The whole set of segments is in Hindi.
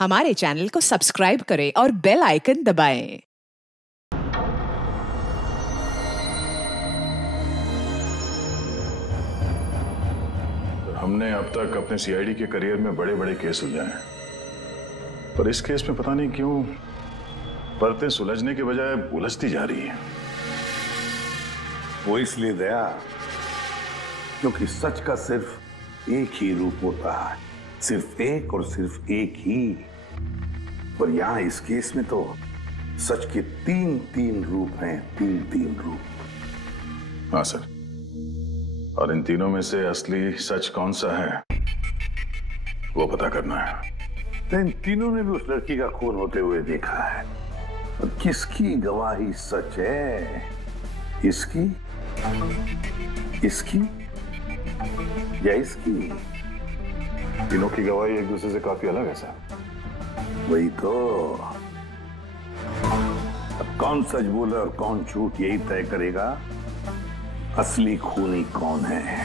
हमारे चैनल को सब्सक्राइब करें और बेल आइकन दबाएं। हमने अब तक अपने सीआईडी के करियर में बड़े बड़े केस सुलझाए हैं, पर इस केस में पता नहीं क्यों परतें सुलझने के बजाय उलझती जा रही है। वो इसलिए दया, क्योंकि सच का सिर्फ एक ही रूप होता है, सिर्फ एक और सिर्फ एक ही। पर यहां इस केस में तो सच के तीन तीन रूप हैं, तीन तीन रूप। हाँ सर, और इन तीनों में से असली सच कौन सा है वो पता करना है। तो इन तीनों ने भी उस लड़की का खून होते हुए देखा है, और किसकी गवाही सच है? इसकी, इसकी या इसकी? तीनों की गवाही एक दूसरे से काफी अलग है सर। वही तो। अब कौन सच बोले और कौन झूठ, यही तय करेगा असली खूनी कौन है।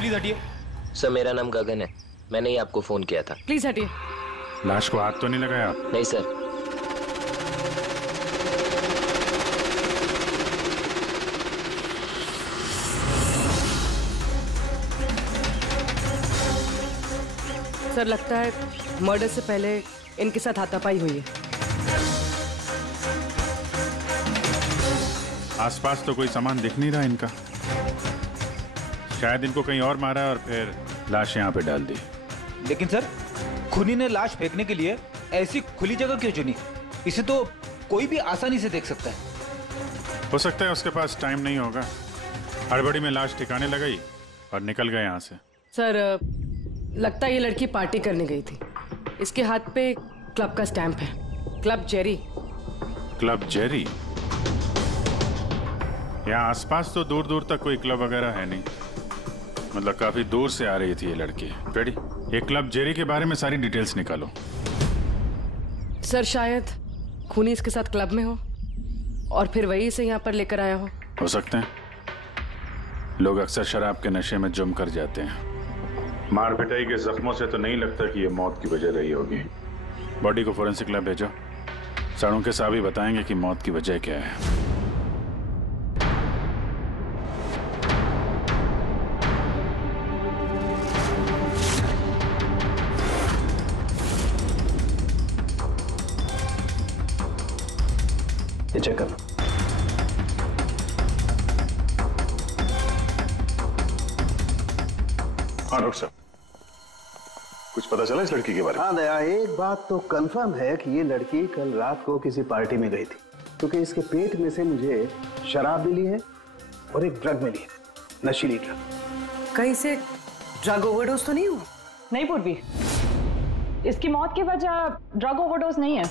प्लीज हटिए। सर मेरा नाम गगन है, मैंने ही आपको फोन किया था। प्लीज हटिए। लाश को हाथ तो नहीं लगाया आप? नहीं सर। सर लगता है मर्डर से पहले इनके साथ हाथापाई हुई है। आसपास तो कोई सामान दिख नहीं रहा इनका, शायद इनको कहीं और मारा और फिर लाश यहाँ पे डाल दी। लेकिन सर, खूनी ने लाश फेंकने के लिए ऐसी खुली जगह क्यों चुनी? इसे तो कोई भी आसानी से देख सकता है। हो सकता है उसके पास टाइम नहीं होगा, हड़बड़ी में लाश ठिकाने लगाई और निकल गए यहाँ से। सर लगता है ये लड़की पार्टी करने गई थी। इसके हाथ पे क्लब का स्टैंप है, क्लब जेरी। Club Jerry? यहाँ आसपास तो दूर दूर तक कोई क्लब वगैरह है नहीं, मतलब काफी दूर से आ रही थी ये लड़की। रेडी, ये क्लब जेरी के बारे में सारी डिटेल्स निकालो। सर शायद खूनी इसके साथ क्लब में हो और फिर वही इसे यहाँ पर लेकर आया हो सकते हैं। लोग अक्सर शराब के नशे में जम कर जाते हैं। मार पिटाई के जख्मों से तो नहीं लगता कि ये मौत की वजह रही होगी। बॉडी को फोरेंसिक लैब भेजो, सड़ों के साहब ही बताएंगे कि मौत की वजह क्या है। ये चेक करना। हाँ डॉक्टर साहब, कुछ पता चला इस लड़की के बारे में? हाँ दया, एक बात तो कंफर्म है कि ये लड़की कल रात को किसी पार्टी में गई थी, क्योंकि इसके पेट में से मुझे शराब मिली है और एक ड्रग मिली है, नशीली ड्रग। कहीं से ड्रग ओवरडोज तो नहीं हुआ? नहीं पूर्वी, इसकी मौत की वजह ड्रग ओवरडोज नहीं है।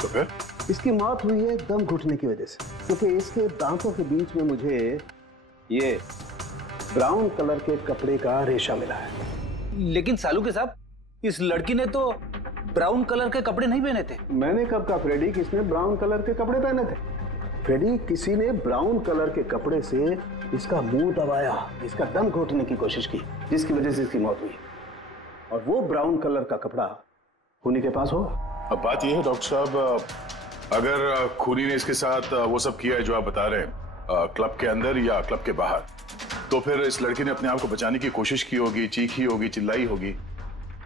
तो फिर? इसकी मौत हुई है दम घुटने की वजह से, क्योंकि इसके दांतों के बीच में मुझे ये ब्राउन कलर के कपड़े का रेशा मिला है। लेकिन सालू के साहब, इस लड़की ने तो ब्राउन कलर के कपड़े नहीं पहने थे। मैंने कब कहा फ्रेडी किसने ब्राउन कलर के कपड़े पहने थे? फ्रेडी, किसी ने ब्राउन कलर के कपड़े से इसका मुंह दबाया, इसका दम घोटने की कोशिश की, जिसकी वजह से इसकी मौत हुई। और वो ब्राउन कलर का कपड़ा खूनी के पास होगा। अब बात यह है डॉक्टर साहब, अगर खूनी ने इसके साथ वो सब किया है जो आप बता रहे हैं, क्लब के अंदर या क्लब के बाहर, तो फिर इस लड़की ने अपने आप को बचाने की कोशिश की होगी, चीखी होगी, चिल्लाई होगी,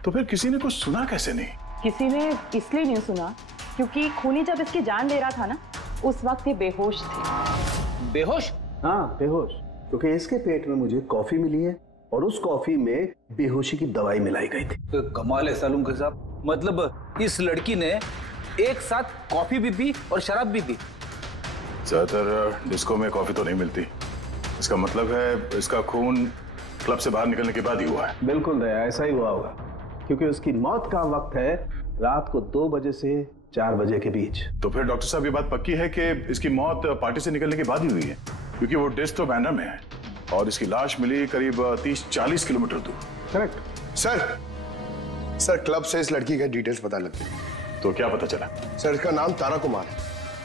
तो फिर किसी ने कुछ सुना कैसे नहीं? किसी ने इसलिए नहीं सुना क्योंकि खूनी जब इसकी जान ले रहा था ना, उस वक्त ये बेहोश थे। बेहोश? हाँ बेहोश, क्योंकि इसके पेट में मुझे कॉफी मिली है और उस कॉफी में बेहोशी की दवाई मिलाई गई थी। तो कमाल है सालू के साहब, मतलब इस लड़की ने एक साथ कॉफी भी पी और शराब भी पी। ज्यादातर डिस्को में कॉफी तो नहीं मिलती, इसका मतलब है इसका खून क्लब से बाहर निकलने के बाद ही हुआ है। बिल्कुल दया, ऐसा ही हुआ होगा, क्योंकि उसकी मौत का वक्त है रात को 2 बजे से 4 बजे के बीच। तो फिर डॉक्टर साहब ये बात पक्की है कि इसकी मौत पार्टी से निकलने के बाद ही हुई है, क्योंकि वो डेस्क तो बैंड्रा में है और इसकी लाश मिली करीब 30-40 किलोमीटर दूर। करेक्ट। सर क्लब से इस लड़की के डिटेल्स पता लगते हैं। तो क्या पता चला? सर इसका नाम तारा कुमार है।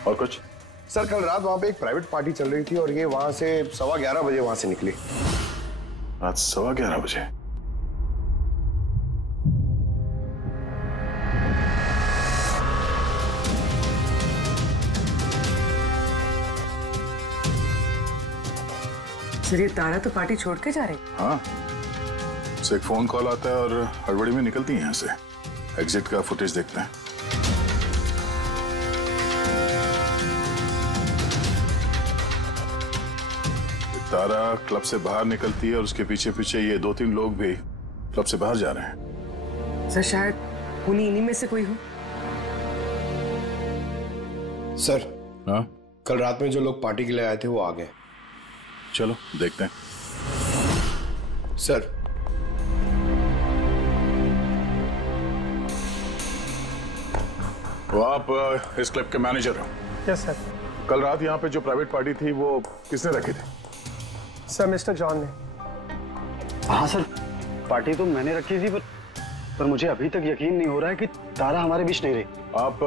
और कुछ? सर कल रात वहां पे एक प्राइवेट पार्टी चल रही थी और ये वहां से 11:15 बजे वहां से निकली। रात 11:15 बजे? सर ये तारा तो पार्टी छोड़ के जा रही। हाँ, उसे एक फोन कॉल आता है और हड़बड़ी में निकलती है यहाँ से। एग्जिट का फुटेज देखते हैं। तारा क्लब से बाहर निकलती है और उसके पीछे पीछे ये 2-3 लोग भी क्लब से बाहर जा रहे हैं। सर शायद उन्हीं इन्हीं में से कोई हो। सर हाँ, कल रात में जो लोग पार्टी के लिए आए थे वो आ गए। चलो देखते हैं। सर तो आप इस क्लब के मैनेजर हो? Yes sir. कल रात यहाँ पे जो प्राइवेट पार्टी थी वो किसने रखी थी? सर मिस्टर जॉन ने। हाँ सर, पार्टी तो मैंने रखी थी, पर मुझे अभी तक यकीन नहीं हो रहा है कि तारा हमारे बीच नहीं रही। आप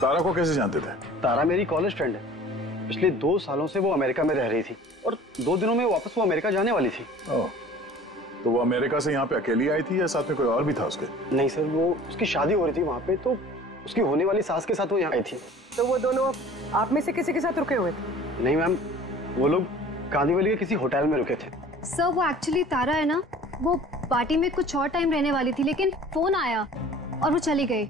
तारा को कैसे जानते थे? तारा मेरी कॉलेज फ्रेंड है। पिछले 2 सालों से वो अमेरिका में रह रही थी और 2 दिनों में वापस वो अमेरिका जाने वाली थी। ओह, तो वो अमेरिका से यहाँ पे अकेली आई थी या साथ में कोई और भी था उसके? नहीं सर, वो उसकी शादी हो रही थी वहाँ पे, तो उसकी होने वाली सास के साथ वो यहाँ आई थी। तो वो दोनों आप में से किसी के साथ रुके हुए थे? नहीं मैम, वो लोग कांदीवली के किसी होटल में रुके थे। सर वो एक्चुअली तारा है ना, वो पार्टी में कुछ और टाइम रहने वाली थी, लेकिन फोन आया और वो चली गई।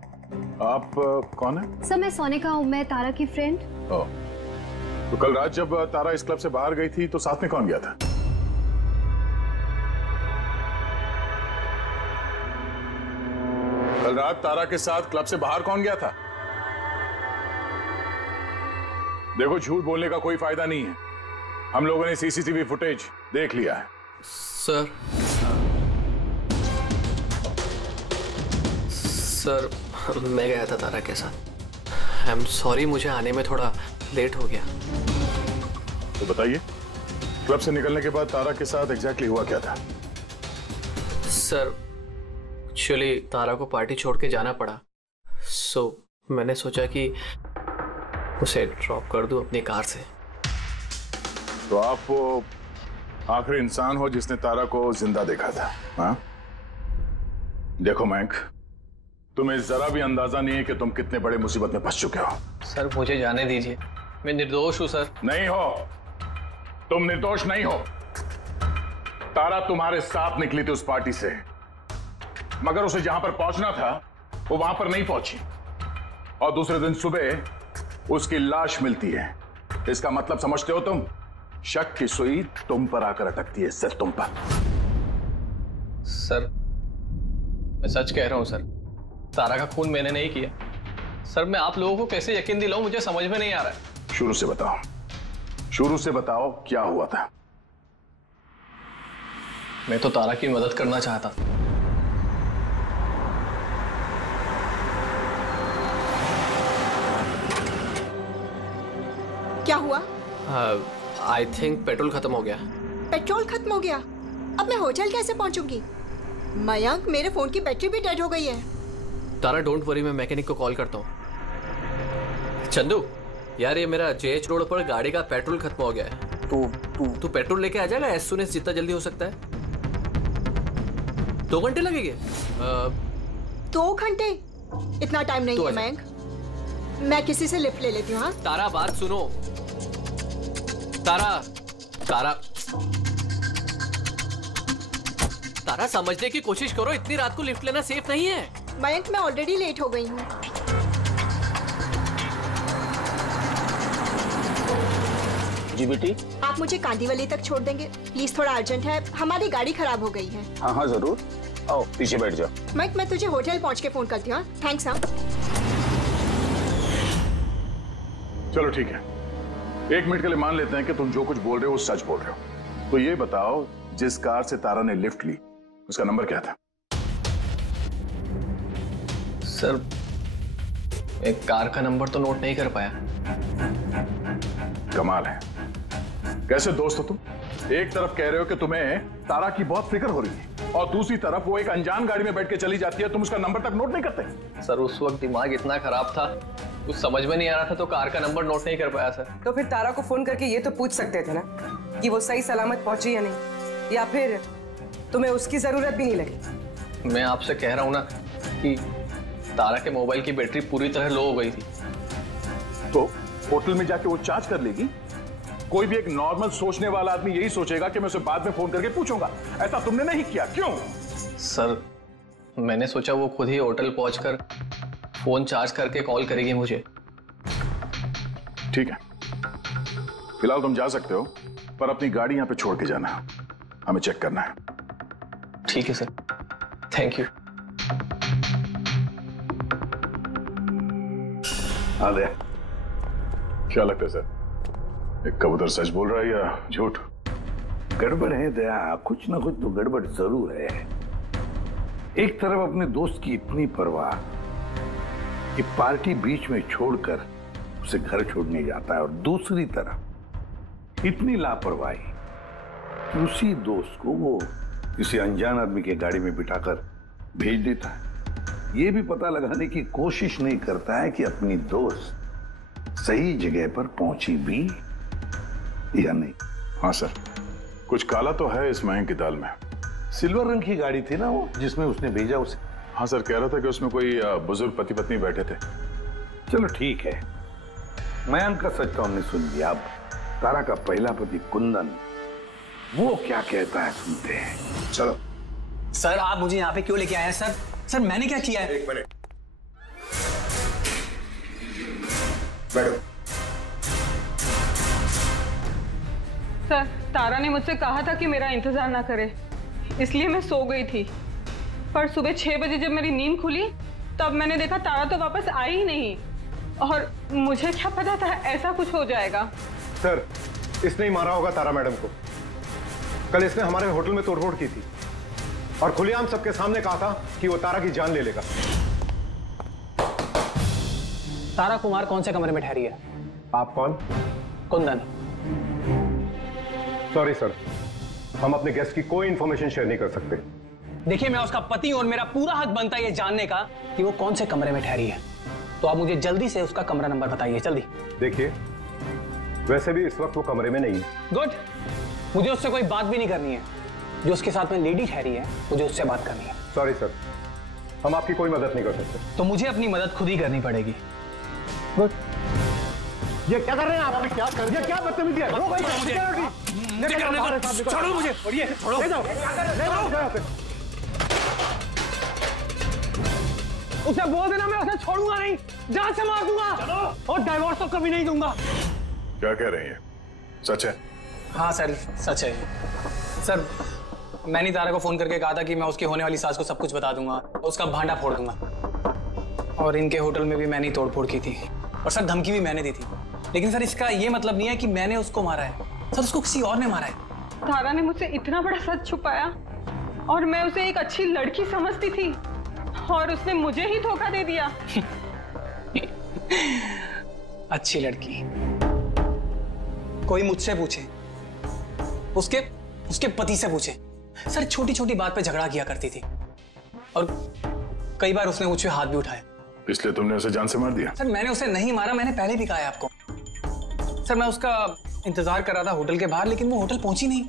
आप कौन है? सर मैं सोनिका हूँ, मैं तारा की फ्रेंड। ओह, तो कल रात जब तारा इस क्लब से बाहर गई थी तो साथ में कौन गया था? कल रात तारा के साथ क्लब से बाहर कौन गया था? देखो, झूठ बोलने का कोई फायदा नहीं है। हम लोगों ने सीसीटीवी फुटेज देख लिया है। सर मैं गया था तारा के साथ। आई एम सॉरी, मुझे आने में थोड़ा लेट हो गया। तो बताइए, क्लब से निकलने के बाद तारा के साथ एग्जैक्टली हुआ क्या था? सर एक्चुअली तारा को पार्टी छोड़ के जाना पड़ा, सो मैंने सोचा कि उसे ड्रॉप कर दूं अपनी कार से। तो आप वो आखिरी इंसान हो जिसने तारा को जिंदा देखा था? हाँ? देखो मयंक, तुम्हें जरा भी अंदाजा नहीं है कि तुम कितने बड़े मुसीबत में फंस चुके हो। सर मुझे जाने दीजिए, मैं निर्दोष हूं सर। नहीं हो, तुम निर्दोष नहीं हो। तारा तुम्हारे साथ निकली थी उस पार्टी से, मगर उसे जहां पर पहुंचना था वो वहां पर नहीं पहुंची और दूसरे दिन सुबह उसकी लाश मिलती है। इसका मतलब समझते हो तुम? शक की सुई तुम पर आकर अटकती है, सिर्फ तुम पर। सर मैं सच कह रहा हूं सर, तारा का खून मैंने नहीं किया। सर मैं आप लोगों को कैसे यकीन दिलाऊं, मुझे समझ में नहीं आ रहा है। शुरू से बताओ, शुरू से बताओ क्या हुआ था? मैं तो तारा की मदद करना चाहता था। क्या हुआ? आई थिंक पेट्रोल खत्म हो गया। पेट्रोल खत्म हो गया? अब मैं होटल कैसे पहुंचूंगी? मयंक, मेरे फोन की बैटरी भी डेड हो गई है। तारा डोंट वरी, मैं मैकेनिक को कॉल करता हूँ। चंदू यार, ये मेरा जेएच रोड पर गाड़ी का पेट्रोल खत्म हो गया है। तू पेट्रोल लेके आ जाएगा एज सून एज जितना जल्दी हो सकता है। 2 घंटे लगेंगे। 2 घंटे? इतना टाइम नहीं है मयंक, मैं किसी से लिफ्ट ले लेती हूँ। हाँ तारा, बात सुनो। तारा समझने की कोशिश करो, इतनी रात को लिफ्ट लेना सेफ नहीं है। मयंक मैं ऑलरेडी लेट हो गई हूँ। जी बेटी, आप मुझे कांदीवली तक छोड़ देंगे प्लीज? थोड़ा अर्जेंट है, हमारी गाड़ी खराब हो गई है। हाँ हाँ जरूर, आओ पीछे बैठ जाओ। मयंक मैं तुझे होटल पहुँच के फोन करती हूँ। थैंक्स। हाँ चलो ठीक है, 1 मिनट के लिए मान लेते हैं कि तुम जो कुछ बोल रहे हो वो सच बोल रहे हो। तो ये बताओ, जिस कार से तारा ने लिफ्ट ली उसका नंबर क्या था? सर एक कार का नंबर तो नोट नहीं कर पाया। कमाल है, कैसे दोस्त हो तुम? एक तरफ कह रहे हो कि तुम्हें तारा की बहुत फिक्र हो रही है और दूसरी तरफ वो एक अनजान गाड़ी में बैठ के चली जाती है, तुम उसका नंबर तक नोट नहीं करते। सर उस वक्त दिमाग इतना खराब था, कुछ समझ में नहीं आ रहा था तो कार का नंबर नोट नहीं कर पाया सर। तो फिर तारा को फोन करके ये तो पूछ सकते थे ना कि वो सही सलामत पहुंची या नहीं, या फिर तुम्हें उसकी जरूरत भी नहीं लगी। मैं आपसे कह रहा हूँ ना कि तारा के मोबाइल की बैटरी पूरी तरह लो हो गई थी। तो होटल में जाके वो चार्ज कर लेगी। कोई भी एक नॉर्मल सोचने वाला आदमी यही सोचेगा कि मैं उसे बाद में फोन करके पूछूंगा। ऐसा तुमने नहीं किया, क्यों? सर मैंने सोचा वो खुद ही होटल पहुंचकर फोन चार्ज करके कॉल करेगी मुझे। ठीक है, फिलहाल तुम जा सकते हो, पर अपनी गाड़ी यहां पे छोड़ के जाना, हमें चेक करना है। ठीक है सर, थैंक यू। आले, क्या लगता है सर, एक कबूतर सच बोल रहा है या झूठ? गड़बड़ है दया, कुछ ना कुछ तो गड़बड़ जरूर है। एक तरफ अपने दोस्त की इतनी परवाह कि पार्टी बीच में छोड़कर उसे घर छोड़ने जाता है, और दूसरी तरफ इतनी लापरवाही कि उसी दोस्त को वो किसी अनजान आदमी के गाड़ी में बिठाकर भेज देता है। ये भी पता लगाने की कोशिश नहीं करता है कि अपनी दोस्त सही जगह पर पहुंची भी या नहीं। हाँ सर, कुछ काला तो है इस महंग की दाल में। सिल्वर रंग की गाड़ी थी ना वो जिसमें उसने भेजा उसे? हाँ सर, कह रहा था कि उसमें कोई बुजुर्ग पति पत्नी बैठे थे। चलो ठीक है, मयंक का सच तो हमने सुन लिया। अब तारा का पहला पति कुंदन, वो क्या कहता है सुनते हैं। चलो। सर आप मुझे यहाँ पे क्यों लेके आए हैं सर? सर मैंने क्या किया है? एक मिनट बैठो। सर तारा ने मुझसे कहा था कि मेरा इंतजार ना करे, इसलिए मैं सो गई थी। पर सुबह 6 बजे जब मेरी नींद खुली तब मैंने देखा तारा तो वापस आई ही नहीं, और मुझे क्या पता था ऐसा कुछ हो जाएगा। सर इसने ही मारा होगा तारा मैडम को। कल इसने हमारे होटल में तोड़फोड़ की थी और खुलेआम सबके सामने कहा था कि वो तारा की जान ले लेगा। तारा कुमार कौन से कमरे में ठहरी है? आप कौन? कुंदन। सॉरी सर, हम अपने गेस्ट की कोई इंफॉर्मेशन शेयर नहीं कर सकते। देखिए मैं उसका पति हूं और मेरा पूरा हक बनता है ये जानने का कि वो कौन से कमरे में ठहरी है। तो आप मुझे जल्दी से उसका कमरा नंबर बताइए, जल्दी। देखिए वैसे भी इस वक्त वो कमरे में नहीं है। गुड, मुझे उससे कोई बात भी नहीं करनी है। जो उसके साथ में लेडी ठहरी है मुझे उससे बात करनी है। सॉरी सर, हम आपकी कोई मदद नहीं कर सकते। तो मुझे अपनी मदद खुद ही करनी पड़ेगी। गुड। ये क्या कर रहे हैं आप? क्या कर रहे हैं? ये क्या बदतमीजी है? छोड़ो मुझे, छोड़ो मुझे, छोड़ो, ले जाओ, ले जाओ। उसे बोल देना मैं उसे छोड़ूंगा नहीं, जान से मार दूंगा और डाइवोर्स तो कभी नहीं दूंगा। क्या कह रही है, सच है? हाँ सर सच है। सर मैंने तारा को फोन करके कहा था कि मैं उसकी होने वाली सास को सब कुछ बता दूंगा, उसका भांडा फोड़ दूंगा। और इनके होटल में भी मैंने ही तोड़फोड़ की थी और सर धमकी भी मैंने दी थी। लेकिन सर इसका ये मतलब नहीं है कि मैंने उसको मारा है, सर उसको किसी और ने मारा है। तारा ने मुझसे इतना बड़ा सच छुपाया और मैं उसे एक अच्छी लड़की समझती थी और उसने मुझे ही धोखा दे दिया। अच्छी लड़की? कोई मुझसे पूछे, उसके पति से पूछे। सर छोटी छोटी बात पे झगड़ा किया करती थी और कई बार उसने मुझ पे हाथ भी उठाया। इसलिए तुमने उसे जान से मार दिया? सर मैंने उसे नहीं मारा, मैंने पहले भी कहा है आपको। सर मैं उसका इंतजार कर रहा था होटल के बाहर, लेकिन वो होटल पहुंची नहीं।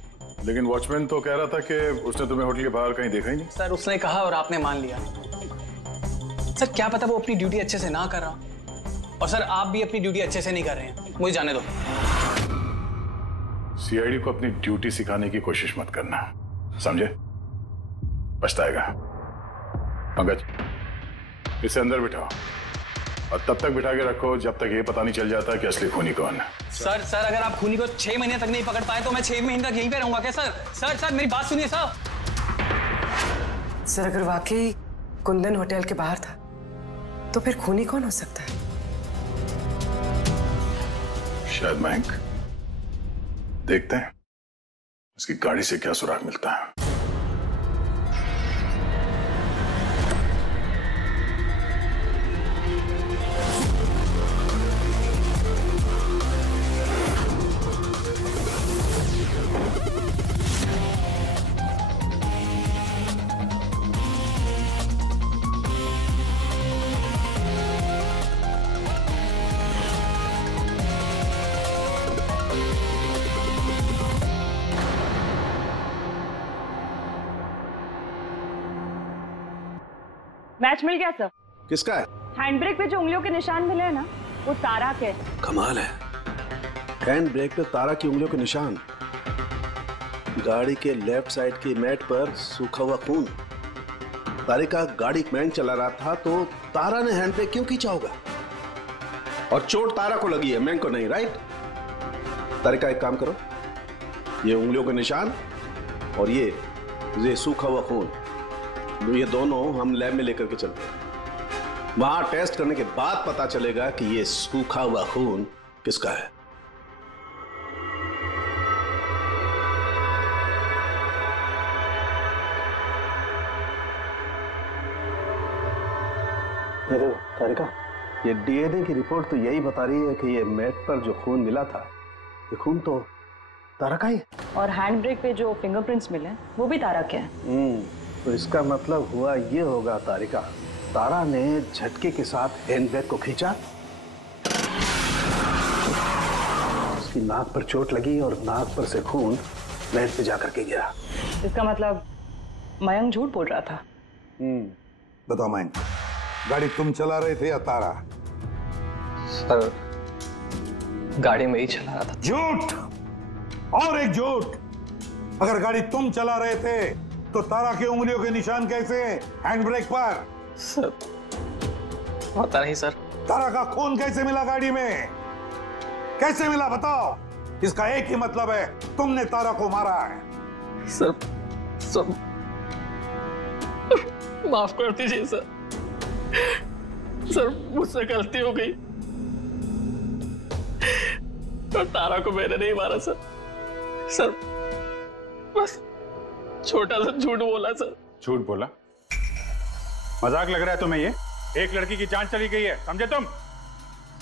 लेकिन वॉचमैन तो कह रहा था कि उसने तुम्हें होटल के बाहर कहीं देखा ही नहीं। सर उसने कहा और आपने मान लिया। सर क्या पता वो अपनी ड्यूटी अच्छे से ना कर रहा, और सर आप भी अपनी ड्यूटी अच्छे से नहीं कर रहे हैं। मुझे जाने दो। सीआईडी को अपनी ड्यूटी सिखाने की कोशिश मत करना, समझे? पछताएगा। पंकज इसे अंदर बिठाओ और तब तक बिठा के रखो जब तक ये पता नहीं चल जाता कि असली खूनी कौन है। सर अगर आप खूनी को 6 महीने तक नहीं पकड़ पाए तो मैं 6 महीने तक यहीं पे रहूंगा क्या? सर मेरी बात सुनिए सर। सर अगर वाकई कुंदन होटल के बाहर था तो फिर खूनी कौन हो सकता है? शायद मयंक। देखते हैं उसकी गाड़ी से क्या सुराग मिलता है। मैच मिल गया सर। किसका है? हैंड ब्रेक पे जो उंगलियों के निशान मिले हैं ना, वो तारा के। कमाल है, हैंड ब्रेक पे तारा की उंगलियों के निशान, गाड़ी के लेफ्ट साइड की मैट पर सूखा हुआ खून। तारिका गाड़ी मैंग चला रहा था तो तारा ने हैंड ब्रेक क्यों खींचा होगा? और चोट तारा को लगी है, मैंग को नहीं, राइट? तारिका एक काम करो, ये उंगलियों के निशान और ये सूखा हुआ खून, ये दोनों हम लैब में लेकर के चलते हैं। वहां टेस्ट करने के बाद पता चलेगा कि ये सूखा हुआ खून किसका है। देखो तारिका, ये डीएनए की रिपोर्ट तो यही बता रही है कि ये मैट पर जो खून मिला था, ये खून तो तारा का ही है। और हैंड ब्रेक पे जो फिंगरप्रिंट्स मिले वो भी तारा के हैं। तो इसका मतलब हुआ ये होगा तारिका, तारा ने झटके के साथ हैंड ब्रेक को खींचा, उसकी नाक पर चोट लगी और नाक पर से खून मैट पे जाकर के गिरा। इसका मतलब मयंक झूठ बोल रहा था। बताओ मयंक, गाड़ी तुम चला रहे थे या तारा? सर, गाड़ी में ही चला रहा था। झूठ और एक झूठ। अगर गाड़ी तुम चला रहे थे तो तारा की उंगलियों के निशान कैसे हैंड ब्रेक पर? सर, पता नहीं सर। तारा का खून कैसे मिला गाड़ी में? कैसे मिला बताओ? इसका एक ही मतलब है, तुमने तारा को मारा है। सर माफ कर दीजिए सर। सर, मुझसे गलती हो गई और तारा को मैंने नहीं मारा सर। सर, बस छोटा सा झूठ बोला सर। झूठ बोला? मजाक लग रहा है तुम्हें? ये एक लड़की की जान चली गई है, समझे तुम?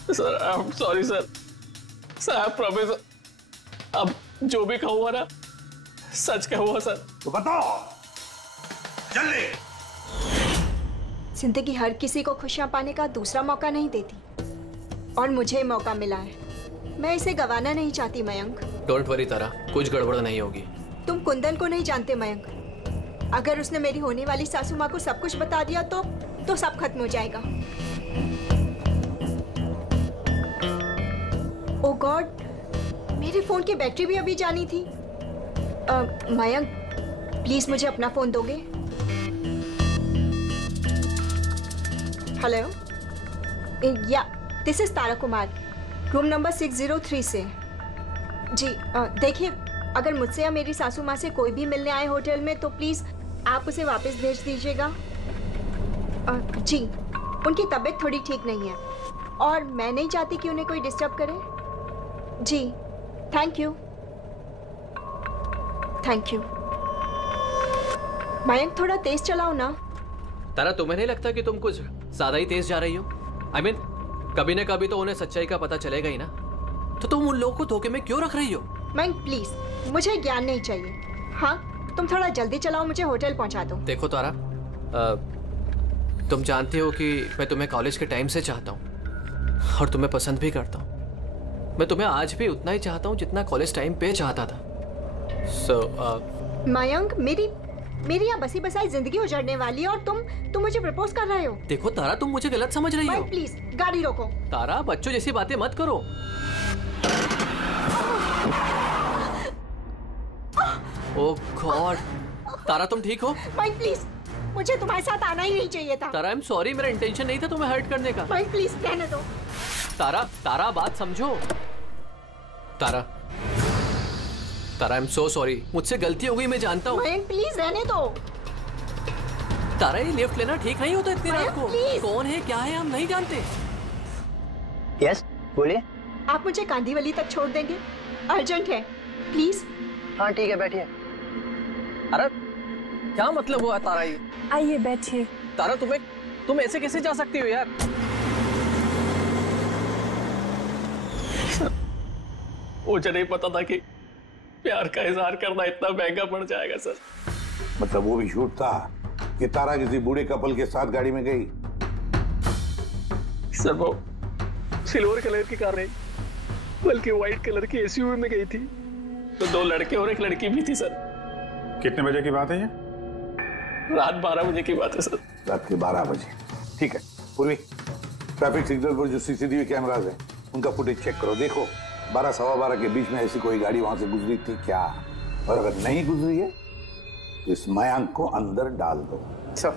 Sir, I am sorry sir. Sir, I promise, अब जो भी कहूँगा ना सच कहूँगा सर। तो बताओ जल्दी। जिंदगी हर किसी को खुशियां पाने का दूसरा मौका नहीं देती, और मुझे मौका मिला है, मैं इसे गंवाना नहीं चाहती मयंक। डोंट वरी तारा, कुछ गड़बड़ नहीं होगी। तुम कुंदन को नहीं जानते मयंक, अगर उसने मेरी होने वाली सासू माँ को सब कुछ बता दिया तो सब खत्म हो जाएगा। ओ गॉड, मेरे फोन की बैटरी भी अभी जानी थी। मयंक, प्लीज मुझे अपना फोन दोगे? हेलो, या this is Tara Kumar, room number 603 से। जी देखिए, अगर मुझसे या मेरी सासू माँ से कोई भी मिलने आए होटल में तो प्लीज आप उसे वापस भेज दीजिएगा। जी, उनकी तबीयत थोड़ी ठीक नहीं है और मैं नहीं चाहती कि उन्हें कोई डिस्टर्ब करे। जी, thank you. Thank you. Mayank, थोड़ा तेज चलाओ ना। तारा, तुम्हें नहीं लगता कि तुम कुछ ज्यादा ही तेज जा रही हो? I mean, कभी ना कभी तो उन्हें सच्चाई का पता चलेगा ही ना, तो तुम उन लोगों को धोखे में क्यों रख रही हो? मयंक प्लीज, मुझे ज्ञान नहीं चाहिए। हाँ, तुम थोड़ा जल्दी चलाओ, मुझे होटल पहुंचा दो। देखो तारा, तुम जानती हो कि मैं तुम्हें कॉलेज के टाइम से चाहता हूँ और तुम्हें पसंद भी करता हूँ। मैं तुम्हें आज भी उतना ही चाहता हूँ जितना कॉलेज टाइम पे चाहता था। मयंक, मेरी यहाँ बसी बसाई जिंदगी उजड़ने वाली है और तुम मुझे प्रपोज कर रहे हो। देखो तारा, तुम मुझे गलत समझ रही हो। प्लीज गाड़ी रोको। तारा, बच्चों जैसी बातें मत करो। ओह गॉड, तारा तुम ठीक हो? माइक प्लीज, मुझे तुम्हारे साथ आना ही नहीं चाहिए था। तारा, आई एम सॉरी, मेरा इंटेंशन नहीं था तुम्हें हर्ट करने का। माइक प्लीज रहने दो। तारा बात समझो। तारा, आई एम सो सॉरी, मुझसे गलती हो गई, मैं जानता हूँ। मयंक प्लीज रहने दो। तारा, ये लिफ्ट लेना ठीक नहीं होता इतनी रात को। प्लीज। कौन है क्या है हम नहीं जानते। यस, बोलिए। आप मुझे कांदीवली तक छोड़ देंगे? अर्जेंट है, प्लीज। हाँ ठीक है, बैठिए। अरे क्या मतलब हुआ तारा? ये आइए बैठिए। तारा, तुम ऐसे कैसे जा सकती हो यार? मुझे नहीं पता था कि प्यार का इजहार करना इतना महंगा पड़ जाएगा सर। मतलब वो भी झूठ था कि तारा किसी बूढ़े कपल के साथ गाड़ी में गई? सर, वो सिल्वर कलर की कार नहीं बल्कि व्हाइट कलर की एसयूवी में गई थी, तो 2 लड़के और 1 लड़की भी थी सर। कितने बजे की बात है ये? रात 12 बजे की बात है सर। रात के 12 बजे। ठीक है पूर्वी, ट्रैफिक सिग्नल पर जो सीसीटीवी कैमराज है उनका फुटेज चेक करो। देखो 12 सवा 12 के बीच में ऐसी कोई गाड़ी वहां से गुजरी थी क्या? और अगर नहीं गुजरी है तो इस मयांक को अंदर डाल दो। सर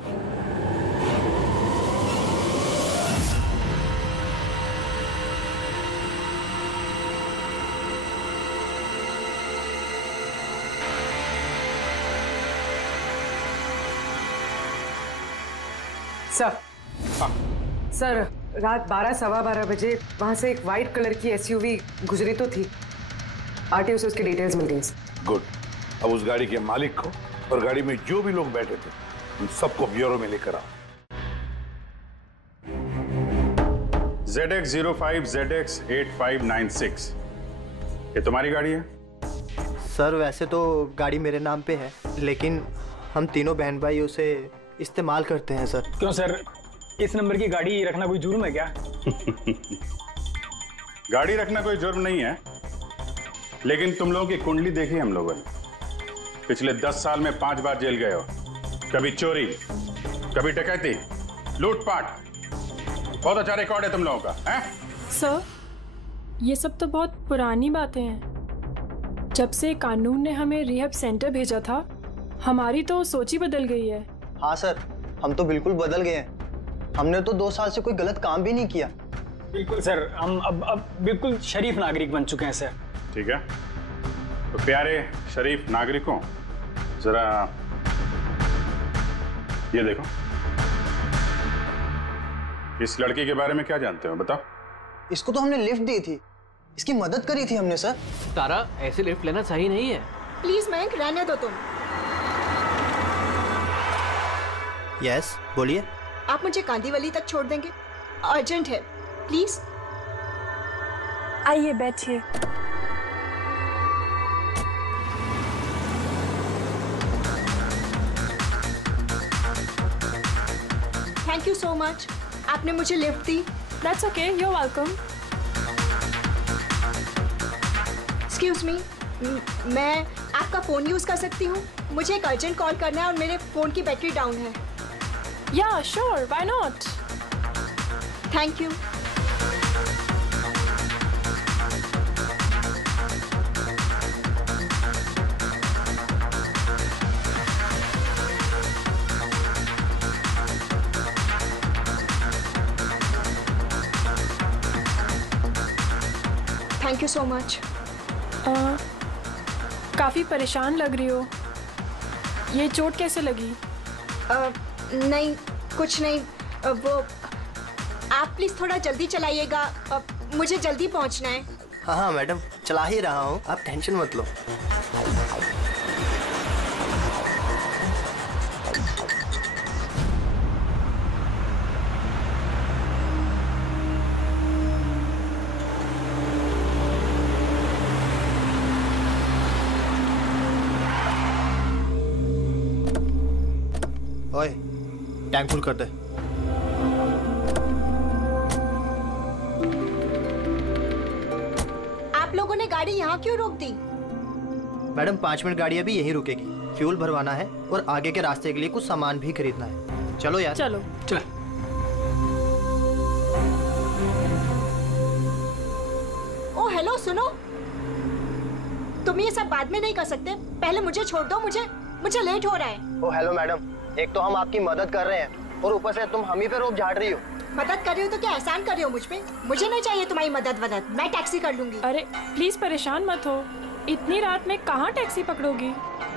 सर रात 12 सवा 12 बजे वहां से एक वाइट कलर की एसयूवी गुजरी तो थी। आरटीओ से उसकी डिटेल्स मिल गई। गुड। अब उस गाड़ी के मालिक को और गाड़ी में जो भी लोग बैठे थे उन सबको ब्यूरो में लेकर आओ। ZX05 ZX8596 ये तुम्हारी गाड़ी है? सर वैसे तो गाड़ी मेरे नाम पे है, लेकिन हम तीनों बहन भाई उसे इस्तेमाल करते हैं सर। क्यों सर, इस नंबर की गाड़ी रखना कोई जुर्म है क्या? गाड़ी रखना कोई जुर्म नहीं है, लेकिन तुम लोगों की कुंडली देखी हम लोगों ने। पिछले 10 साल में 5 बार जेल गए हो। कभी चोरी, कभी डकैती, लूटपाट। बहुत अच्छा रिकॉर्ड है तुम लोगों का, हैं? सर ये सब तो बहुत पुरानी बातें हैं। जब से कानून ने हमें रिहैब सेंटर भेजा था, हमारी तो सोच ही बदल गई है। हाँ सर, हम तो बिल्कुल बदल गए हैं। हमने तो 2 साल से कोई गलत काम भी नहीं किया। बिल्कुल सर, हम अब बिल्कुल शरीफ नागरिक बन चुके हैं सर। ठीक है, तो प्यारे शरीफ नागरिकों, जरा ये देखो, इस लड़की के बारे में क्या जानते हो बताओ? इसको तो हमने लिफ्ट दी थी, इसकी मदद करी थी हमने सर। तारा, ऐसे लिफ्ट लेना सही नहीं है। प्लीज मयंक रहने दो तुम। यस बोलिए। आप मुझे कांदीवली तक छोड़ देंगे? अर्जेंट है प्लीज। आइए बैठिए। थैंक यू सो मच, आपने मुझे लिफ्ट दी। That's okay, you are welcome. Excuse me, मैं आपका फोन यूज कर सकती हूँ? मुझे एक अर्जेंट कॉल करना है और मेरे फोन की बैटरी डाउन है। या sure, why not. Thank you. Thank you so much. काफी परेशान लग रही हो, ये चोट कैसे लगी? नहीं कुछ नहीं, वो आप प्लीज थोड़ा जल्दी चलाइएगा, मुझे जल्दी पहुंचना है। हाँ हाँ मैडम, चला ही रहा हूँ, आप टेंशन मत लो। ओए, टैंक फुल कर दे। आप लोगों ने गाड़ी यहाँ क्यों रोक दी? मैडम 5 मिनट गाड़ी अभी यहीं रुकेगी, फ्यूल भरवाना है और आगे के रास्ते के लिए कुछ सामान भी खरीदना है। चलो यार। चलो चल। ओ हेलो, सुनो, तुम ये सब बाद में नहीं कर सकते, पहले मुझे छोड़ दो, मुझे लेट हो रहा है। ओ हेलो मैडम, एक तो हम आपकी मदद कर रहे हैं और ऊपर से तुम हम ही पे रोक झाड़ रही हो। मदद कर रही हो तो क्या एहसान कर रही हो मुझ पे? मुझे नहीं चाहिए तुम्हारी मदद वदद, मैं टैक्सी कर लूंगी। अरे प्लीज परेशान मत हो, इतनी रात में कहाँ टैक्सी पकड़ोगी?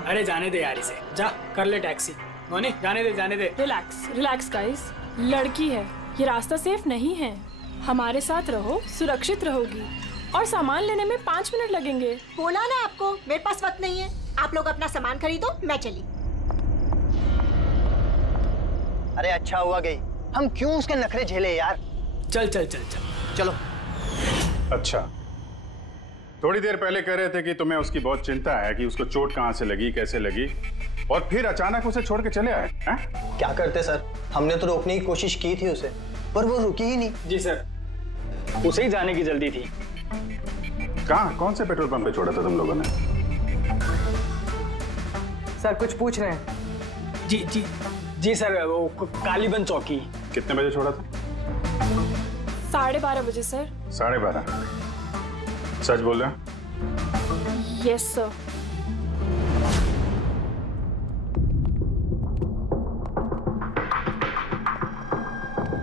अरे जाने दे यार इसे, जा कर ले टैक्सी। मोनी जाने दे। रिलैक्स गाइस, लड़की है, ये रास्ता सेफ नहीं है। हमारे साथ रहो, सुरक्षित रहोगी, और सामान लेने में 5 मिनट लगेंगे। बोला ना आपको, मेरे पास वक्त नहीं है। आप लोग अपना सामान खरीदो, मैं चली। अरे अच्छा हुआ गई, हम क्यों उसके नखरे झेले यार। चल चलो। अच्छा, थोड़ी देर पहले कह रहे थे कि तुम्हें उसकी बहुत चिंता है कि उसको चोट कहां से लगी, कैसे लगी, और फिर अचानक उसे छोड़ के चले आए हैं? क्या करते सर, हमने तो रोकने की कोशिश की थी उसे, पर वो रुकी ही नहीं। जी सर, उसे ही जाने की जल्दी थी। कहाँ, कौन से पेट्रोल पंप पे छोड़ा था तुम लोगों ने? सर कुछ पूछ रहे हैं। जी जी सर, वो कालीबंद चौकी। कितने बजे छोड़ा था? 12:30 बजे सर। 12:30? सच बोल रहे हैं? Yes sir.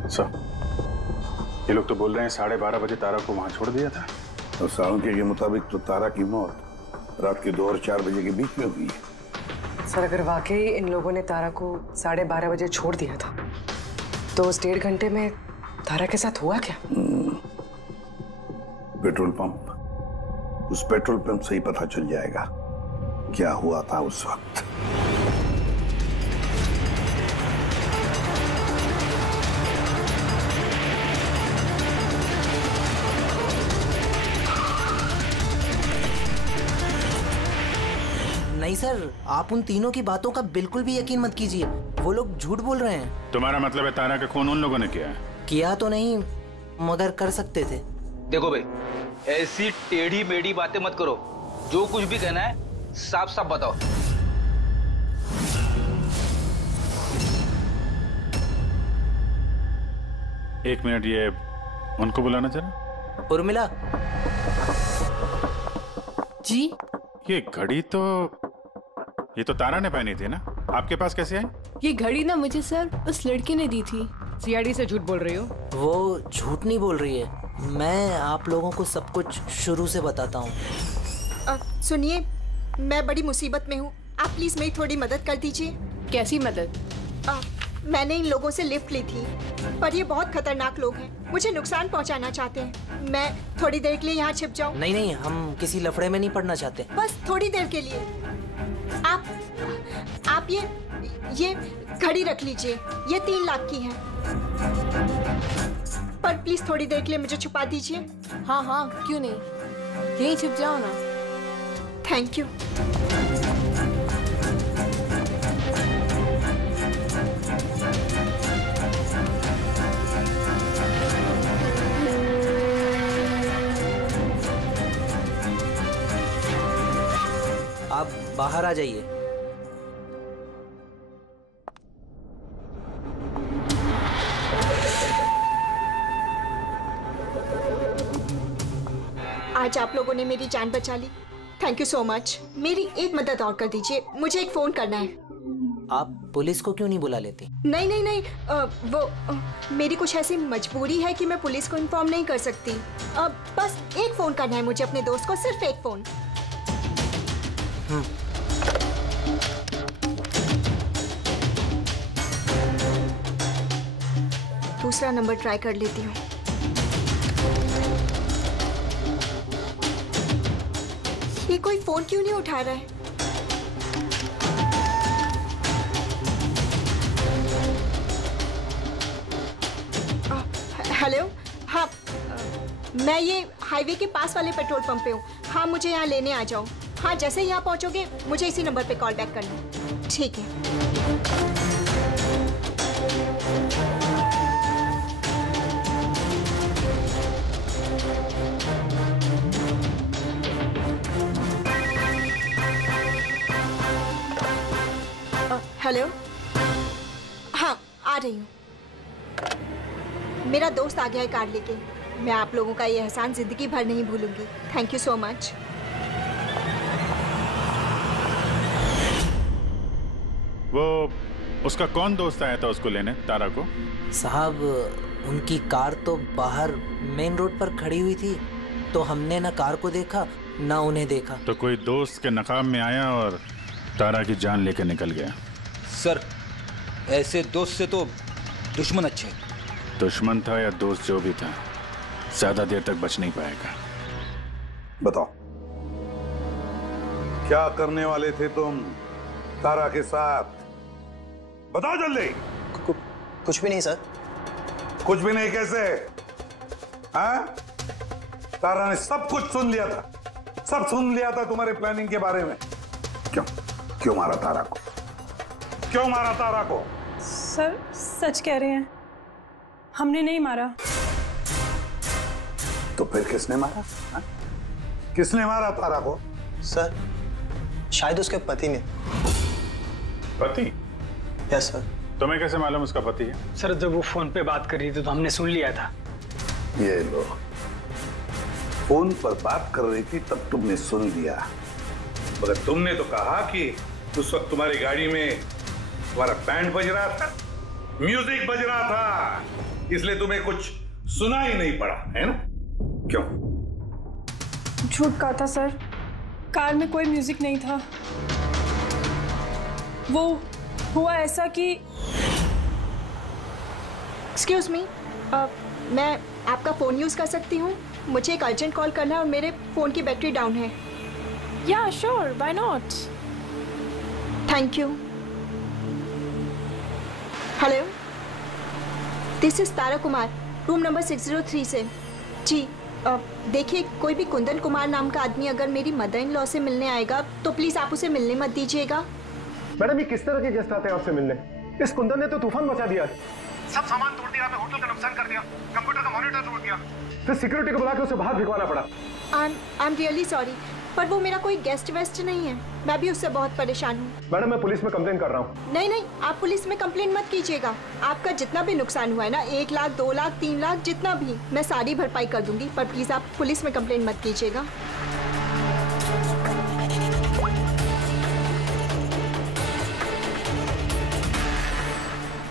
सर, ये लोग तो बोल रहे हैं 12:30 बजे तारा को वहां छोड़ दिया था। और साळुंखे के मुताबिक तो तारा की मौत रात के 2 और 4 बजे के बीच में हुई है। सर, अगर वाकई इन लोगों ने तारा को 12:30 बजे छोड़ दिया था तो उस 1.5 घंटे में तारा के साथ हुआ क्या? पेट्रोल पंप, उस पेट्रोल पंप से ही पता चल जाएगा क्या हुआ था उस वक्त। नहीं सर, आप उन तीनों की बातों का बिल्कुल भी यकीन मत कीजिए। वो लोग झूठ बोल रहे हैं। तुम्हारा मतलब है तारा का खून उन लोगों ने किया है? किया तो नहीं, मगर कर सकते थे। देखो भाई, ऐसी टेढ़ी मेढ़ी बातें मत करो। जो कुछ भी कहना है साफ साफ बताओ। एक मिनट, ये उनको बुलाना जरा। उर्मिला जी। ये घड़ी तो ये तो तारा ने पहनी थी ना, आपके पास कैसे आई? ये घड़ी ना मुझे सर उस लड़की ने दी थी। सीआईडी से झूठ बोल रही हो? वो झूठ नहीं बोल रही है, मैं आप लोगों को सब कुछ शुरू से बताता हूँ। सुनिए, मैं बड़ी मुसीबत में हूँ, आप प्लीज मेरी थोड़ी मदद कर दीजिए। कैसी मदद? मैंने इन लोगों से लिफ्ट ली थी, पर ये बहुत खतरनाक लोग हैं, मुझे नुकसान पहुंचाना चाहते हैं। मैं थोड़ी देर के लिए यहाँ छिप जाऊँ? नहीं नहीं, हम किसी लफड़े में नहीं पड़ना चाहते। बस थोड़ी देर के लिए। आप ये घड़ी रख लीजिए, ये 3 लाख की है, पर प्लीज थोड़ी देर के लिए मुझे छुपा दीजिए। हाँ हाँ, क्यों नहीं, यहीं छिप जाओ ना। Thank you. आप बाहर आ जाइए। आज आप लोगों ने मेरी जान बचा ली, थैंक यू सो मच। मेरी एक मदद और कर दीजिए, मुझे एक फोन करना है। आप पुलिस को क्यों नहीं बुला लेती? नहीं, मेरी कुछ ऐसी मजबूरी है कि मैं पुलिस को इन्फॉर्म नहीं कर सकती। बस एक फोन करना है मुझे अपने दोस्त को, सिर्फ एक फोन। दूसरा नंबर ट्राई कर लेती हूँ। ये कोई फोन क्यों नहीं उठा रहा है? हेलो, हाँ, मैं ये हाईवे के पास वाले पेट्रोल पंप पे हूँ। हाँ, मुझे यहाँ लेने आ जाओ। हाँ, जैसे ही यहाँ पहुँचोगे मुझे इसी नंबर पे कॉल बैक करना। ठीक है। हेलो, हाँ, आ रही हूँ। मेरा दोस्त आ गया है कार लेके। मैं आप लोगों का ये एहसान जिंदगी भर नहीं भूलूंगी। Thank you so much. वो उसका कौन दोस्त आया था उसको लेने, तारा को? साहब, उनकी कार तो बाहर मेन रोड पर खड़ी हुई थी, तो हमने ना कार को देखा ना उन्हें देखा। तो कोई दोस्त के नकाब में आया और तारा की जान लेकर निकल गया। सर, ऐसे दोस्त से तो दुश्मन अच्छे। दुश्मन था या दोस्त, जो भी था, ज्यादा देर तक बच नहीं पाएगा। बताओ, क्या करने वाले थे तुम तारा के साथ? बताओ जल्दी। कुछ भी नहीं सर। कुछ भी नहीं कैसे? हाँ? तारा ने सब कुछ सुन लिया था, सब सुन लिया था तुम्हारे प्लानिंग के बारे में। क्यों मारा तारा को? क्यों मारा तारा को? सर, सच कह रहे हैं, हमने नहीं मारा। तो फिर किसने मारा? हा? किसने मारा तारा को? सर, शायद उसके पति ने। पति? Yes sir. तुम्हें कैसे मालूम उसका पति है? सर जब वो फोन पे बात कर रही थी तो हमने सुन लिया था। ये लो, फोन पर बात कर रही थी तब तुमने सुन लिया, मगर तुमने तो कहा कि उस वक्त तुम्हारी गाड़ी में तुम्हारा बैंड बज रहा था, म्यूजिक बज रहा था, इसलिए तुम्हें कुछ सुना ही नहीं पड़ा, है ना? क्यों? झूठ कहा था सर, कार में कोई म्यूजिक नहीं था। वो हुआ ऐसा कि एक्सक्यूज मी, मैं आपका फ़ोन यूज़ कर सकती हूँ? मुझे एक अर्जेंट कॉल करना है और मेरे फ़ोन की बैटरी डाउन है। या sure, why not. Thank you. Hello, this is Tara Kumar, room number 603 से। जी देखिए, कोई भी कुंदन कुमार नाम का आदमी अगर मेरी मदर इन लॉ से मिलने आएगा तो प्लीज़ आप उसे मिलने मत दीजिएगा। मैडम, ये किस तरह के गेस्ट आते हैं आपसे मिलने? इस कुंदन ने तो तूफान मचा दिया, सब सामान तोड़ दिया, हमें होटल का नुकसान कर दिया, कंप्यूटर का मॉनिटर तोड़ दिया, फिर सिक्योरिटी को बुला के उसे बाहर भिगवाना पड़ा। आई एम रियली सॉरी, पर वो मेरा कोई गेस्ट वेस्ट नहीं है, मैं भी उससे बहुत परेशान हूँ। मैडम, मैं पुलिस में कंप्लेन कर रहा हूँ। नहीं नहीं, आप पुलिस में कंप्लेन मत कीजिएगा। आपका जितना भी नुकसान हुआ है ना, 1 लाख 2 लाख 3 लाख जितना भी, मैं सारी भरपाई कर दूंगी, पर प्लीज आप पुलिस में कंप्लेन मत कीजिएगा।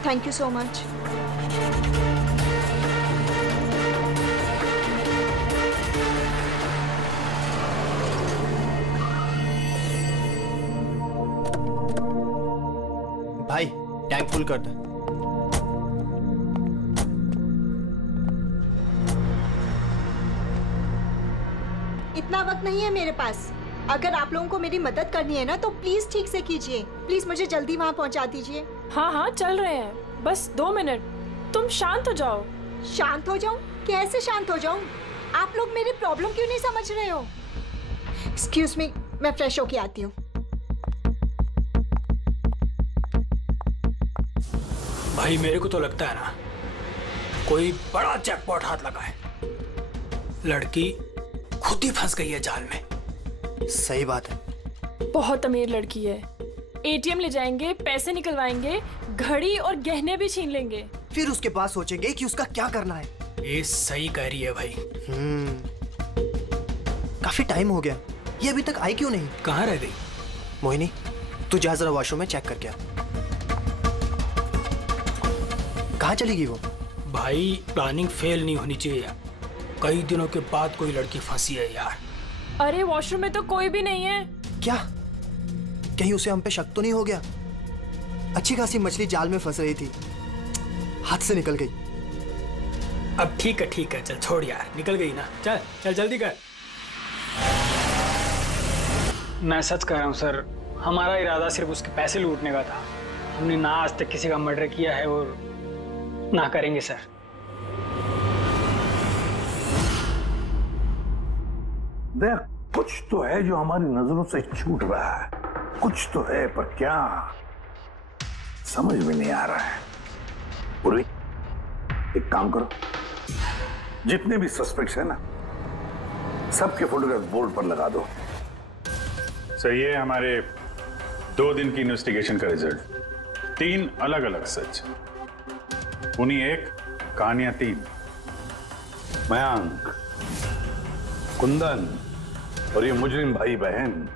Thank you so much. भाई टैंक फुल कर दे। इतना वक्त नहीं है मेरे पास। अगर आप लोगों को मेरी मदद करनी है ना तो प्लीज ठीक से कीजिए। प्लीज मुझे जल्दी वहाँ पहुँचा दीजिए। हाँ हाँ चल रहे हैं, बस 2 मिनट। तुम शांत हो जाओ। शांत हो जाऊं? कैसे शांत हो जाऊं? आप लोग मेरी प्रॉब्लम क्यों नहीं समझ रहे हो? एक्सक्यूज मी, मैं फ्रेश होके आती हूँ। भाई मेरे को तो लगता है ना कोई बड़ा जैकपॉट हाथ लगा है। लड़की खुद ही फंस गई है जाल में। सही बात है। बहुत अमीर लड़की है। एटीएम ले जाएंगे, पैसे निकलवाएंगे, घड़ी और गहने भी छीन लेंगे। फिर उसके पास सोचेंगे कि उसका क्या करना है। ये सही कह रही है भाई। काफी टाइम हो गया, ये अभी तक आई क्यों नहीं? कहाँ रह गई? मोहिनी, तू जा जरा वॉशरूम में चेक करके आ। कहाँ चलेगी वो? भाई प्लानिंग फेल नहीं होनी चाहिए। कई दिनों के बाद कोई लड़की फंसी है यार। अरे वॉशरूम में तो कोई भी नहीं है। क्या? कहीं उसे हम पे शक तो नहीं हो गया? अच्छी खासी मछली जाल में फंस रही थी, हाथ से निकल गई। अब ठीक है, चल छोड़ यार, निकल गई ना। चल चल जल्दी कर। मैं सच कह रहा हूँ सर, हमारा इरादा सिर्फ उसके पैसे लूटने का था। हमने ना आज तक किसी का मर्डर किया है और ना करेंगे सर। देख, कुछ तो है जो हमारी नजरों से छूट रहा है, कुछ तो है, पर क्या समझ में नहीं आ रहा है। पूर्वी, एक काम करो, जितने भी सस्पेक्ट्स हैं ना, सबके फोटोग्राफ बोर्ड पर लगा दो। सर, ये हमारे 2 दिन की इन्वेस्टिगेशन का रिजल्ट। 3 अलग अलग सच, उन्हीं 1 कहानियां 3। मयंक, कुंदन और ये मुजरिम भाई बहन,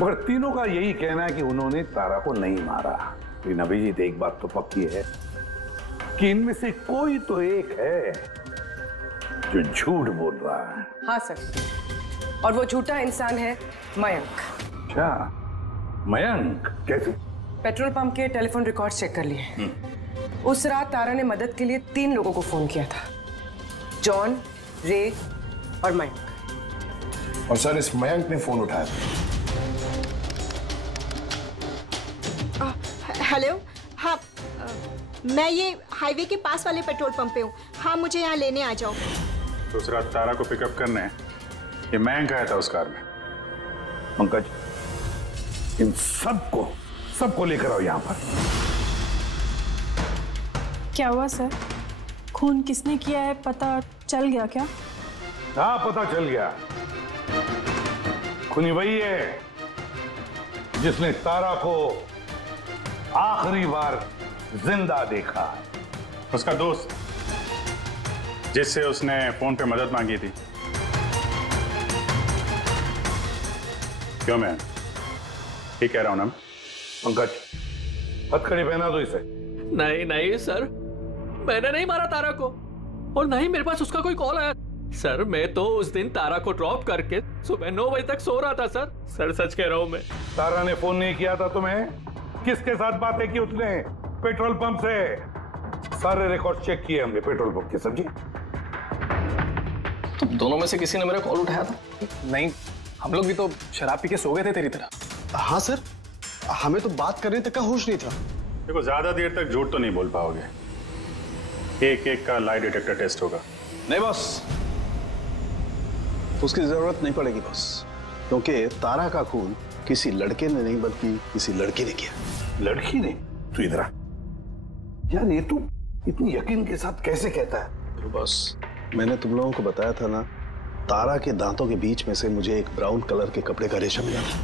मगर तीनों का यही कहना है कि उन्होंने तारा को नहीं मारा। लेकिन अभिजीत, एक बात तो पक्की है कि इनमें से कोई तो एक है जो झूठ बोल रहा है। हाँ सर, और वो झूठा इंसान है मयंक। अच्छा, मयंक कैसे? पेट्रोल पंप के टेलीफोन रिकॉर्ड चेक कर लिए। उस रात तारा ने मदद के लिए 3 लोगों को फोन किया था, जॉन, रे और मयंक। और सर, इस मयंक ने फोन उठाया। हेलो, हाँ, मैं ये हाईवे के पास वाले पेट्रोल पंप पे हूँ। हाँ, मुझे यहाँ लेने आ जाओ। तो उस रात तारा को पिकअप करने ये मयंक आया था उस कार में। पंकज, इन सबको लेकर आओ यहाँ पर। क्या हुआ सर? खून किसने किया है पता चल गया क्या? हाँ, पता चल गया। खूनी वही है जिसने तारा को आखिरी बार जिंदा देखा। उसका दोस्त जिससे उसने फोन पे मदद मांगी थी। क्यों मैं ठीक कह रहा हूं ना? पंकज, हथकड़ी पहना दो इसे। नहीं नहीं सर, मैंने नहीं मारा तारा को, और नहीं मेरे पास उसका कोई कॉल आया। सर मैं तो उस दिन तारा को ड्रॉप करके सुबह 9 बजे तक सो रहा था सर। सर सच कह रहा हूं मैं। तारा ने फोन नहीं किया था तुम्हें? किसके साथ बातें की उसने? पेट्रोल पंप से। सारे रिकॉर्ड चेक किए हमने पेट्रोल पंप के। समझे? तो दोनों में से किसी ने मेरा कॉल उठाया था? नहीं, हम लोग भी तो शराब पी के सो गए थे तेरी तरह। हाँ सर, हमें तो बात करने तक का होश नहीं था। देखो, ज्यादा देर तक झूठ तो नहीं बोल पाओगे। एक एक का लाई डिटेक्टर टेस्ट होगा। नहीं बॉस, उसकी जरूरत नहीं पड़ेगी बॉस, क्योंकि तारा का खून किसी लड़के ने नहीं बल्कि किसी लड़की ने किया। लड़की ने? तू इधर आ यार, ये तू इतनी यकीन के साथ कैसे कहता है? तो बॉस, मैंने तुम लोगों को बताया था ना, तारा के दांतों के बीच में से मुझे एक ब्राउन कलर के कपड़े का रेशा मिला था।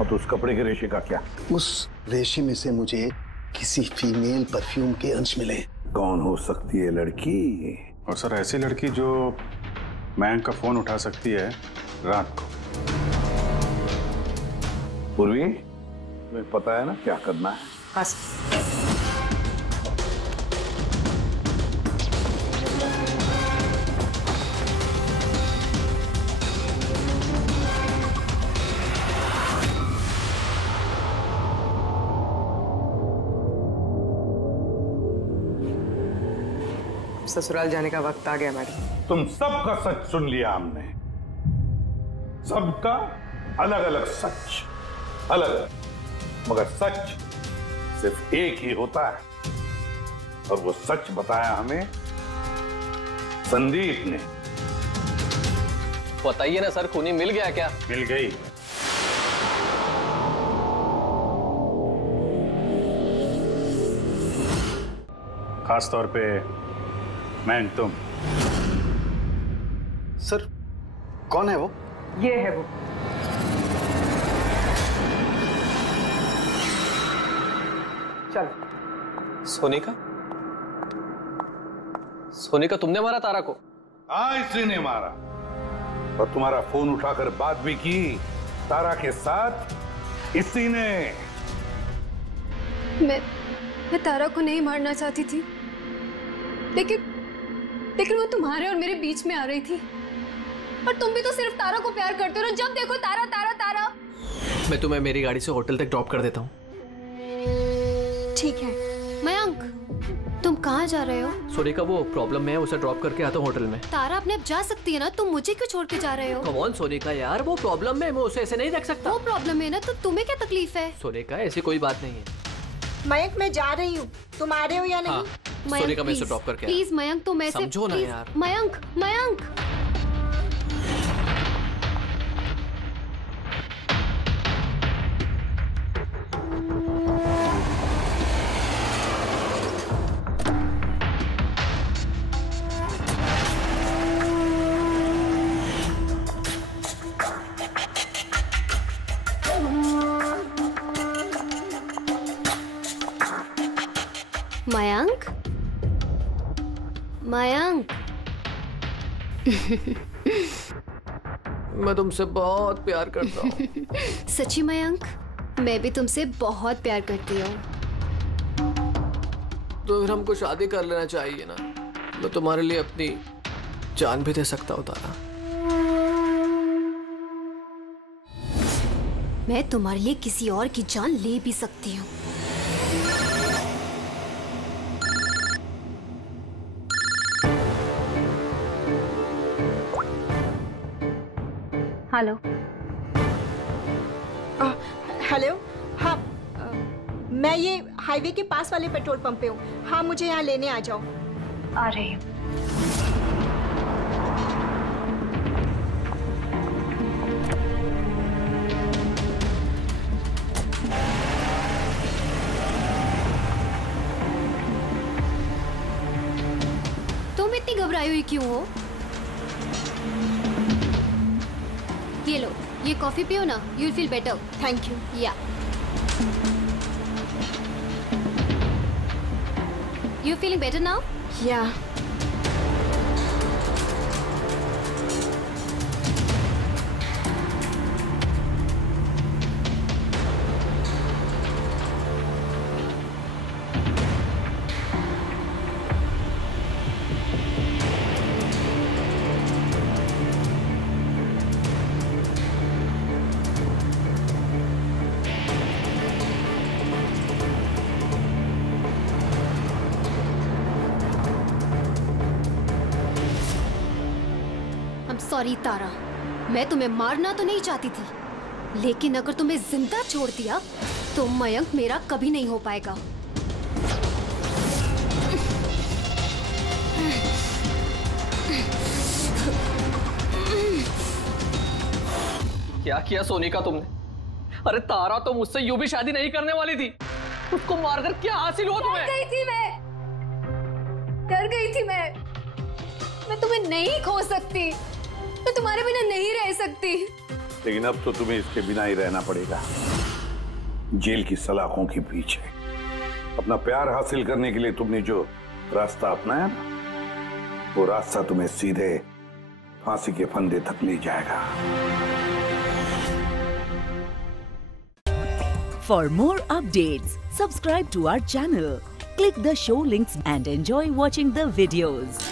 और तो उस कपड़े के रेशे का क्या? उस रेशे में से मुझे किसी फीमेल परफ्यूम के अंश मिले। कौन हो सकती है लड़की? और सर, ऐसी लड़की जो मयंक का फोन उठा सकती है रात को। पूर्वी, तुम्हें पता है ना क्या करना है? हाँ। ससुराल जाने का वक्त आ गया मैडम। तुम सबका सच सुन लिया हमने। सबका अलग अलग सच, अलग अलग, मगर सच सिर्फ एक ही होता है, और वो सच बताया हमें संदीप ने। बताइए ना सर, खूनी मिल गया क्या? मिल गई। खास तौर पे मैं, तुम। सर, कौन है वो? ये है वो। चल। सोनिका? सोनिका, तुमने मारा तारा को? हाँ, इसी ने मारा, और तुम्हारा फोन उठाकर बात भी की तारा के साथ इसी ने। मैं तारा को नहीं मारना चाहती थी, लेकिन वो तुम्हारे और मेरे बीच में आ रही थी। और तुम भी तो सिर्फ तारा को प्यार करते हो ना, जब देखो तारा तारा तारा। मैं तुम्हें मेरी गाड़ी से होटल तक ड्रॉप कर देता हूँ। ठीक है। मयंक, तुम कहाँ जा रहे हो? सोनिका, वो प्रॉब्लम में है, उसे ड्रॉप करके आता हूँ होटल में। तारा अपने आप जा सकती है ना, तुम मुझे क्यों छोड़ के जा रहे हो? कम ऑन सोनिका यार, वो प्रॉब्लम में, मैं उसे ऐसे नहीं रख सकता। वो प्रॉब्लम है ना, तो तुम्हें क्या तकलीफ है? सोनिका, ऐसी कोई बात नहीं है। मयंक, मैं जा रही हूँ, तुम आ रहे हो या नहीं? हाँ, सोनिका, मैं इसे ड्रॉप करके आया। प्लीज मयंक, तुम ऐसे समझो ना यार। मयंक, मयंक। मयंक, मयंक। मैं तुमसे बहुत प्यार करता हूँ। सच्ची मयंक, मैं भी तुमसे बहुत प्यार करती हूँ। तो फिर हमको शादी कर लेना चाहिए ना। मैं तुम्हारे लिए अपनी जान भी दे सकता हूँ तारा। मैं तुम्हारे लिए किसी और की जान ले भी सकती हूँ। हेलो। हेलो। हाँ, मैं ये हाईवे के पास वाले पेट्रोल पंप पे हूँ। हाँ, मुझे यहाँ लेने आ जाओ। आ रही हूँ। तुम इतनी घबराई हुई क्यों हो? ये लो, ये कॉफी पियो ना, you'll feel better. Thank you. Yeah. You feeling better now? Yeah. Sorry Tara, मैं तुम्हें मारना तो नहीं चाहती थी, लेकिन अगर तुम्हें जिंदा छोड़ दिया तो मयंक मेरा कभी नहीं हो पाएगा। क्या किया सोनिका तुमने? अरे तारा तो मुझसे यूं भी शादी नहीं करने वाली थी। उसको मारकर क्या हासिल हुआ तुम्हें? डर गई थी मैं तुम्हें नहीं खो सकती, मैं तुम्हारे बिना नहीं रह सकती। लेकिन अब तो तुम्हें इसके बिना ही रहना पड़ेगा, जेल की सलाखों के पीछे। अपना प्यार हासिल करने के लिए तुमने जो रास्ता अपनाया ना, वो रास्ता तुम्हें सीधे फांसी के फंदे तक ले जाएगा। For more updates, subscribe to our channel, click the show links and enjoy watching the videos.